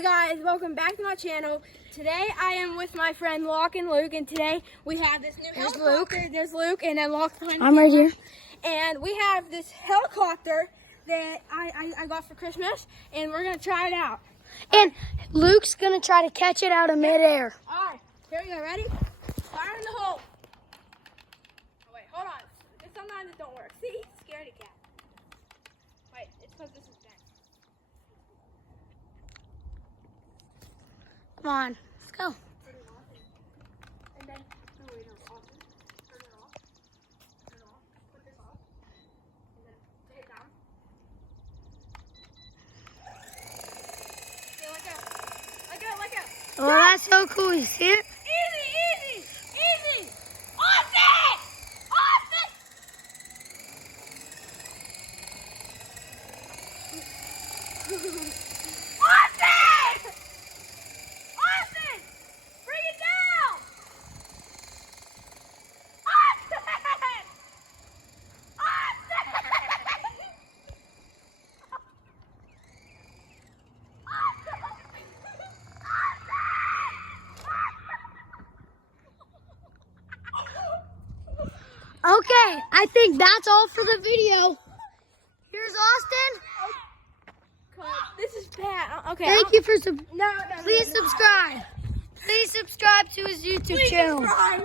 Hey guys, welcome back to my channel. Today I am with my friend Locke and Luke, and today we have this new helicopter. There's Luke, and then Locke's behind. I'm right here. And we have this helicopter that I got for Christmas, and we're gonna try it out. And Luke's gonna try to catch it out of midair. All right, here we go. Ready? Fire in the hole. Oh wait, hold on. Sometimes it don't work. See, scaredy cat. Wait, it's because this is bent. Come on, let's go. Turn it off, and then no, wait, no, off it. Turn it off. Turn it off. Put this off, and then take it down. Okay, let go. Let go. Let go. Oh, that's so cool. You see it? Easy, easy, easy. Austin! Austin! Austin! Austin! Bring it down! Austin! Okay, I think that's all for the video. Here's Austin. This is Pat. Okay. Thank you for No. Please subscribe. Please subscribe to his YouTube channel. Subscribe.